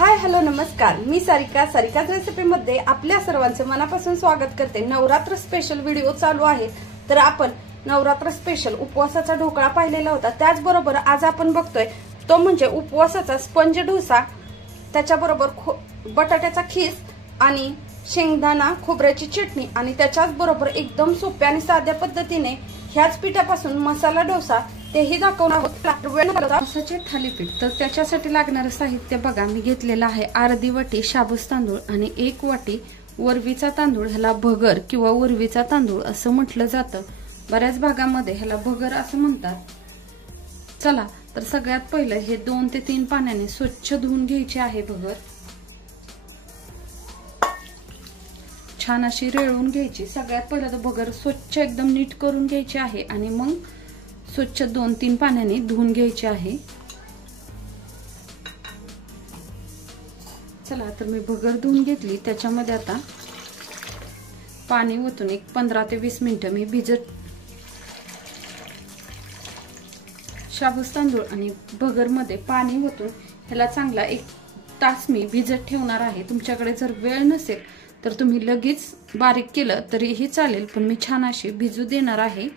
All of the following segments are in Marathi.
हाय हॅलो नमस्कार, मी सारिकाच रेसिपी मध्ये आपल्या सर्वांचे मनापासून स्वागत करते। नवरात्र स्पेशल व्हिडिओ चालू आहे। तर आपण नवरात्र स्पेशल उपवासाचा ढोकळा पाहिलेला होता, त्याचबरोबर आज आपण बघतोय तो म्हणजे उपवासाचा स्पंज डोसा, त्याच्याबरोबर बटाट्याचा खीस आणि शेंगदाणा खोबऱ्याची चटणी आणि त्याच्याच बरोबर एकदम सोप्या आणि साध्या पद्धतीने ह्याच पिठापासून मसाला डोसा तेही दाखवणार आहोत। डोसाचे थालीपीठ, तर त्याच्यासाठी लागणारे साहित्य बघा, मी घेतलेला आहे अर्धी वाटी शाबूस तांदूळ आणि 1 वाटी वरवीचा तांदूळ। ह्याला भगर किंवा वरवीचा तांदूळ असं म्हटलं जातं, बऱ्याच भागामध्ये ह्याला भगर असं म्हणतात। चला तर सगळ्यात पहिलं हे 2 ते 3 पाण्याने स्वच्छ धुवून घ्यायचे आहे भगर। छान अशी रेळून घ्यायची। सगळ्यात पहिलं तर भगर स्वच्छ एकदम नीट करून घ्यायची आहे आणि मग स्वच्छ 2-3 पाण्याने धुवून घ्यायचे आहे। चला तर मी भगर धुवून घेतली, त्याच्यामध्ये आता पाणी ओतून एक 15 ते 20 मिनिटं मी भिजत शाबूस तांदूळ आणि भगर मध्ये पाणी ओतून ह्याला चांगला 1 तास मी भिजत ठेवणार आहे। तुमच्याकडे जर वेळ नसेल तर तुम्ही लगेच बारीक केलं तरीही चालेल, पण मी छान अशी भिजू देणार आहे।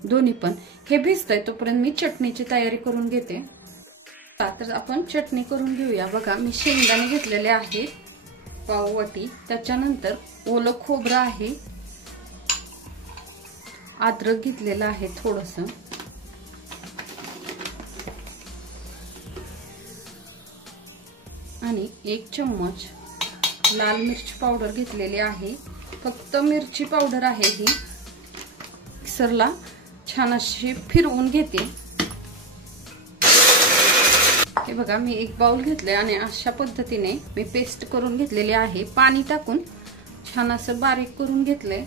दोन्ही पण हे भिजतंय तोपर्यंत मी चटणीची तयारी करून घेते। तर आपण चटणी करून घेऊया। बघा, मी शेंगदाणे घेतलेले आहेत पाव वाटी, त्याच्यानंतर ओलं खोबरं आहे, अद्रक घेतलेलं आहे थोडंसं, आणि 1 चम्मच लाल मिरची पावडर घेतलेली आहे। फक्त मिरची पावडर आहे ही। मिक्सरला छान अशी फिरवून घेते। हे बघा, मी 1 बाउल घेतले आणि अशा पद्धतीने मी पेस्ट करून घेतलेली आहे। पाणी टाकून छान असं बारीक करून घेतले।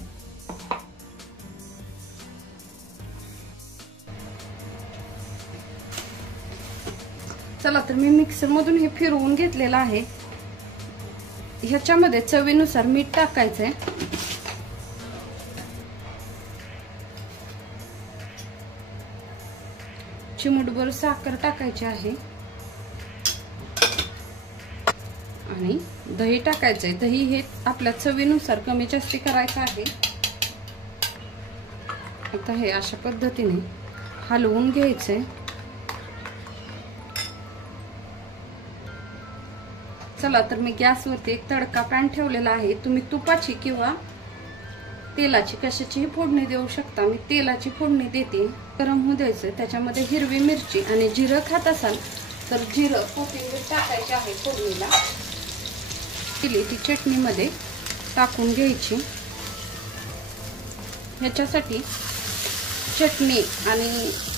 चला तर मी मिक्सर मधून हे फिरवून घेतलेलं आहे। ह्याच्यामध्ये चवीनुसार मीठ टाकायचंय, चिमूटभर साखर टाकायची आहे आणि दही टाकायचंय। दही हे आपल्या चवीनुसार कमी जास्ती करायचं आहे। आता हे अशा पद्धतीने हलवून घ्यायचंय। चला तर मी गॅसवरती एक तडका पॅन ठेवलेला आहे। तुम्ही तुपाची किंवा तेलाची कशाचीही फोडणी देऊ शकता। मी तेलाची फोडणी देते। गरम होऊ द्यायचं, त्याच्यामध्ये हिरवी मिरची आणि जिरं खात असाल तर जिरं कोथिंबीर टाकायची आहे फोडणीला। ती चटणीमध्ये टाकून घ्यायची। ह्याच्यासाठी चटणी आणि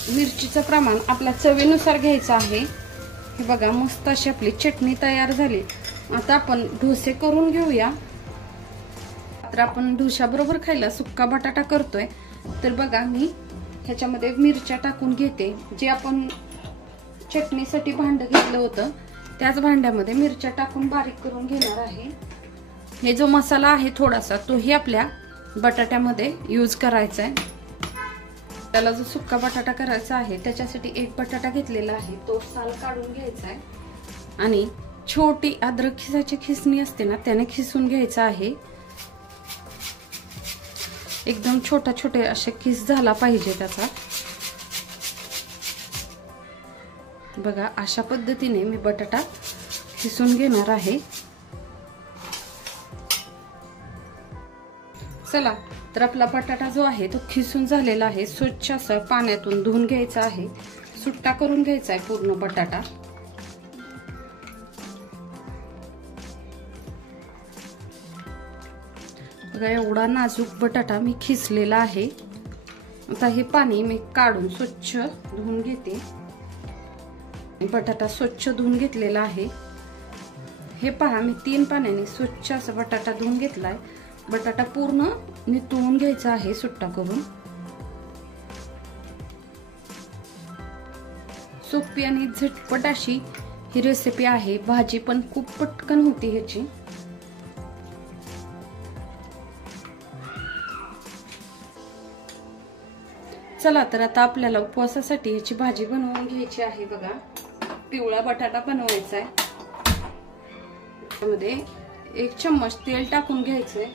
मिरचीचं प्रमाण आपल्या चवीनुसार घ्यायचं आहे। हे बघा, मस्त अशी आपली चटणी तयार झाली। आता आपण डोसे करून घेऊया। तर आपण डोशा बरोबर खायला सुक्का बटाटा करतोय, तर बघा मी ह्याच्यामध्ये मिरच्या टाकून घेते। जे आपण चटणीसाठी भांड घेतलं होतं त्याच भांड्यामध्ये मिरच्या टाकून बारीक करून घेणार आहे। हे जो मसाला आहे थोडासा तोही आपल्या बटाट्यामध्ये यूज करायचा आहे। त्याला जो सुक्का बटाटा करायचा आहे त्याच्यासाठी 1 बटाटा घेतलेला आहे, तो साल काढून घ्यायचा आहे आणि छोटी अद्रक खिसाची खिसणी असते ना, त्याने खिसून घ्यायचा आहे। एकदम छोटे असे खिस झाला पाहिजे त्याचा। बघा, अशा पद्धतीने मी बटाटा खिसून घेणार आहे। चला तर आपला बटाटा जो आहे तो खिसून झालेला आहे। स्वच्छ असं पाण्यातून धुवून घ्यायचा आहे, सुट्टा करून घ्यायचा आहे पूर्ण बटाटा। बघा, एवढा नाजूक बटाटा मी खिसलेला आहे। आता हे पाणी मी काढून स्वच्छ धुवून घेते। बटाटा स्वच्छ धुवून घेतलेला आहे। हे पहा, मी 3 पाण्याने स्वच्छ असं बटाटा धुवून घेतलाय। बटाटा पूर्ण नितळून घ्यायचा आहे सुट्टा करून। सोपी आणि झटपट अशी ही रेसिपी आहे। भाजी पण खूप पटकन होती ह्याची। चला तर आता आपल्याला उपवासासाठी याची भाजी बनवून घ्यायची आहे। बघा, पिवळा बटाटा बनवायचा आहे। त्यामध्ये 1 चम्मच तेल टाकून घ्यायचंय.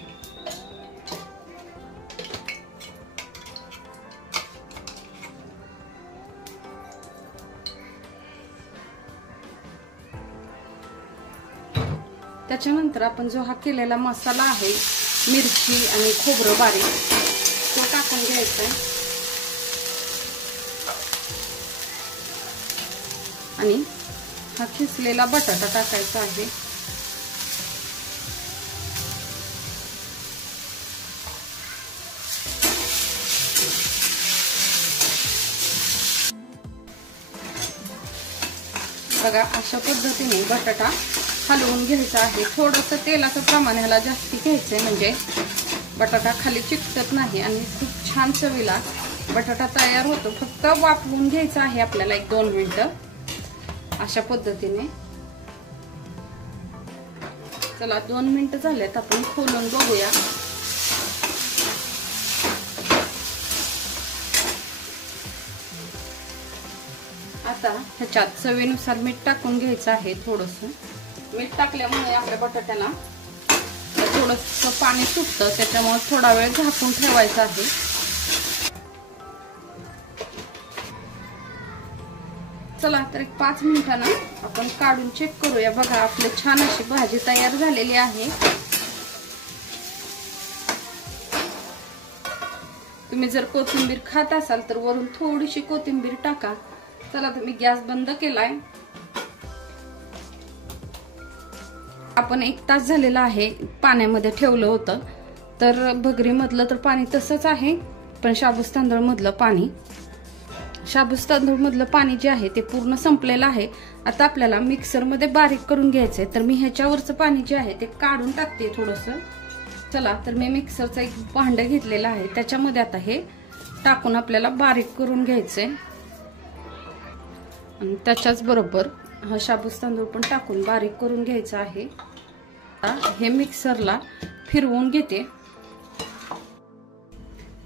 त्याच्यानंतर आपण जो हा केलेला मसाला आहे, मिरची आणि खोबरं बारीक, तो टाकून घ्यायचा आहे. आणि हा खिसलेला बटाटा टाकायचा आहे. बघा अशा पद्धतीने बटाटा हलवून घ्यायचा आहे. थोडंसं तेलाचं प्रमाण ह्याला जास्ती घ्यायचंय, म्हणजे बटाटा खाली चिकटत नाही आणि खूप छान चवीला बटाटा तयार होतो. फक्त वाफवून घ्यायचा आहे आपल्याला 1-2 मिनिटं अशा पद्धतीने. चला 2 मिनिटं झालेत, आपण खोलून बघूया. आता ह्याच्यात चवीनुसार मीठ टाकून घ्यायचं आहे. थोडंसं मीठ टाकल्यामुळे आपल्या बटाट्याला थोडंसं पाणी सुटतं, त्याच्यामुळे थोडा वेळ झाकून ठेवायचं आहे. चला तर 5 मिनिटांना आपण काढून चेक करूया. बघा आपली छान अशी भाजी तयार झालेली आहे. तुम्ही जर कोथिंबीर खात असाल तर वरून थोडीशी कोथिंबीर टाका. चला तर मी गॅस बंद केलाय. आपण 1 तास झालेला आहे पाण्यामध्ये ठेवलं होतं. तर भगरी मधलं तर पाणी तसंच आहे, पण शाबूस तांदूळ मधलं पाणी जे आहे ते पूर्ण संपलेलं आहे. आता आपल्याला मिक्सर मध्ये बारीक करून घ्यायचंय. तर मी ह्याच्यावरचं पाणी जे आहे ते काढून टाकते थोडंसं. चला तर मी मिक्सरचं एक भांड घेतलेलं आहे, त्याच्यामध्ये आता हे टाकून आपल्याला बारीक करून घ्यायचंय. आणि त्याच्याच बरोबर हा शाबूस तांदूळ पण टाकून बारीक करून घ्यायचा आहे. आता हे मिक्सरला फिरवून घेते.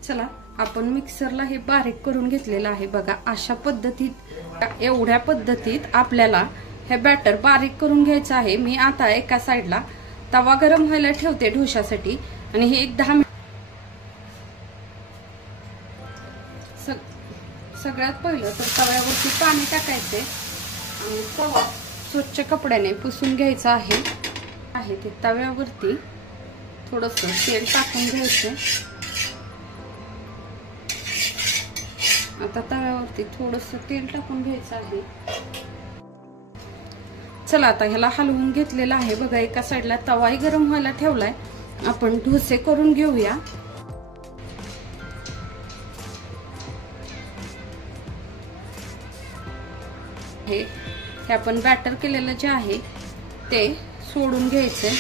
चला आपण मिक्सरला हे बारीक करून घेतलेलं आहे. बघा अशा पद्धतीत, एवढ्या पद्धतीत आपल्याला हे बॅटर बारीक करून घ्यायचं आहे. मी आता एका साईडला तवा गरम व्हायला ठेवते ढोशासाठी. आणि हे 10 मिनिट. सगळ्यात पहिलं तर तव्यावरती पाणी टाकायचे आणि तवा स्वच्छ कपड्याने पुसून घ्यायचा आहे. ते तव्यावरती थोडंसं तेल टाकून घ्यायचं. आता तव्यावरती थोडंसं तेल टाकून घ्यायचं आहे. चला आता ह्याला हलवून घेतलेलं आहे. बघा एका साईडला तवाही गरम व्हायला ठेवलाय. आपण डोसे करून घेऊया. हे आपण बॅटर केलेलं जे आहे ते सोडून घ्यायचंय.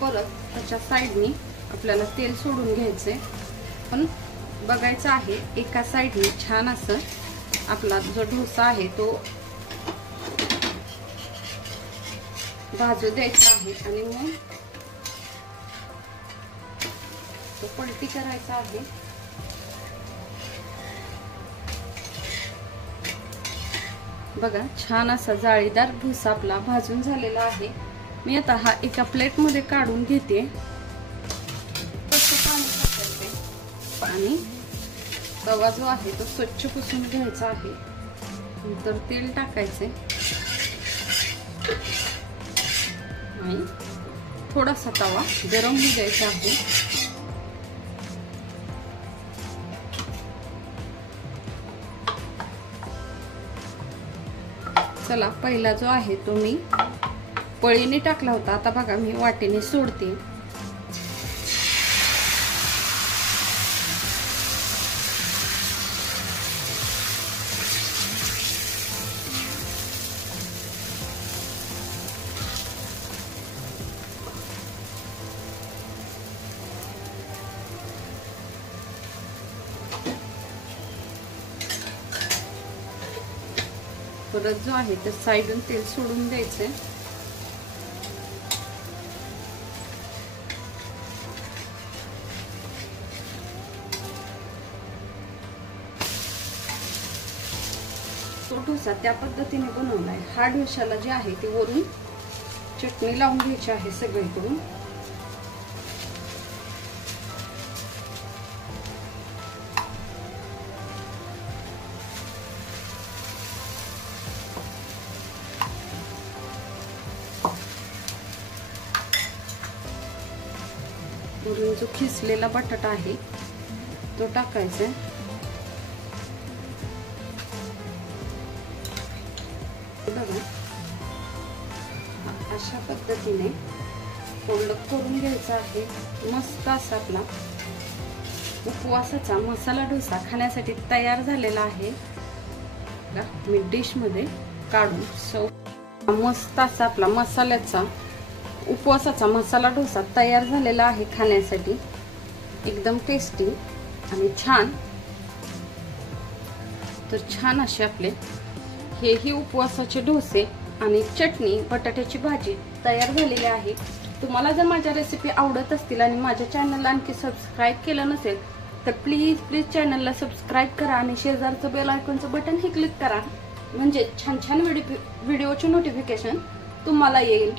परत त्याच्या साईडनी आपल्याला तेल सोडून घ्यायचंय. पण बघायचं आहे एका साईडनी छान असं आपला जो डोसा आहे तो भाजू द्यायचा आहे आणि मग तो पलटी करायचा आहे. बघा छान असा जाळीदार डोसा आपला भाजून झालेला आहे. मी आता हा एका प्लेट मध्ये काढून घेते. आणि तवा जो आहे तो स्वच्छ पुसून घ्यायचा आहे. नंतर तेल टाकायचे आणि थोडासा तवा गरम होऊ द्यायचा आहे. चला पहिला जो आहे तो मी पळीने टाकला होता. आता बघा मी वाटीने सोडते. परत जो आहे ते साईडून तेल सोडून द्यायचंय. तो डोसा त्या पद्धतीने बनवलाय. हा डोशाला जे आहे ते वरून चटणी लावून घ्यायची आहे सगळीकडून. वरून जो खिसलेला बटाटा आहे तो टाकायचा. बघा अशा पद्धतीने फोल्ड करून घ्यायचा आहे. मस्त असा आपला उपवासाचा मसाला डोसा खाण्यासाठी तयार झालेला आहे. मी डिश मध्ये काढून मस्त असा आपला मसाल्याचा उपवासाचा मसाला डोसा तयार झालेला आहे खाण्यासाठी. एकदम टेस्टी आणि छान. तर छान असे आपले हेही उपवासाचे डोसे आणि चटणी बटाट्याची भाजी तयार झालेली आहे. तुम्हाला जर माझ्या रेसिपी आवडत असतील आणि माझ्या चॅनलला आणखी सबस्क्राईब केलं नसेल तर प्लीज चॅनलला सबस्क्राईब करा आणि शेजारचं बेल आयकॉनचं बटन हे क्लिक करा. म्हणजे छान छान व्हिडिओचे नोटिफिकेशन तुम्हाला येईल.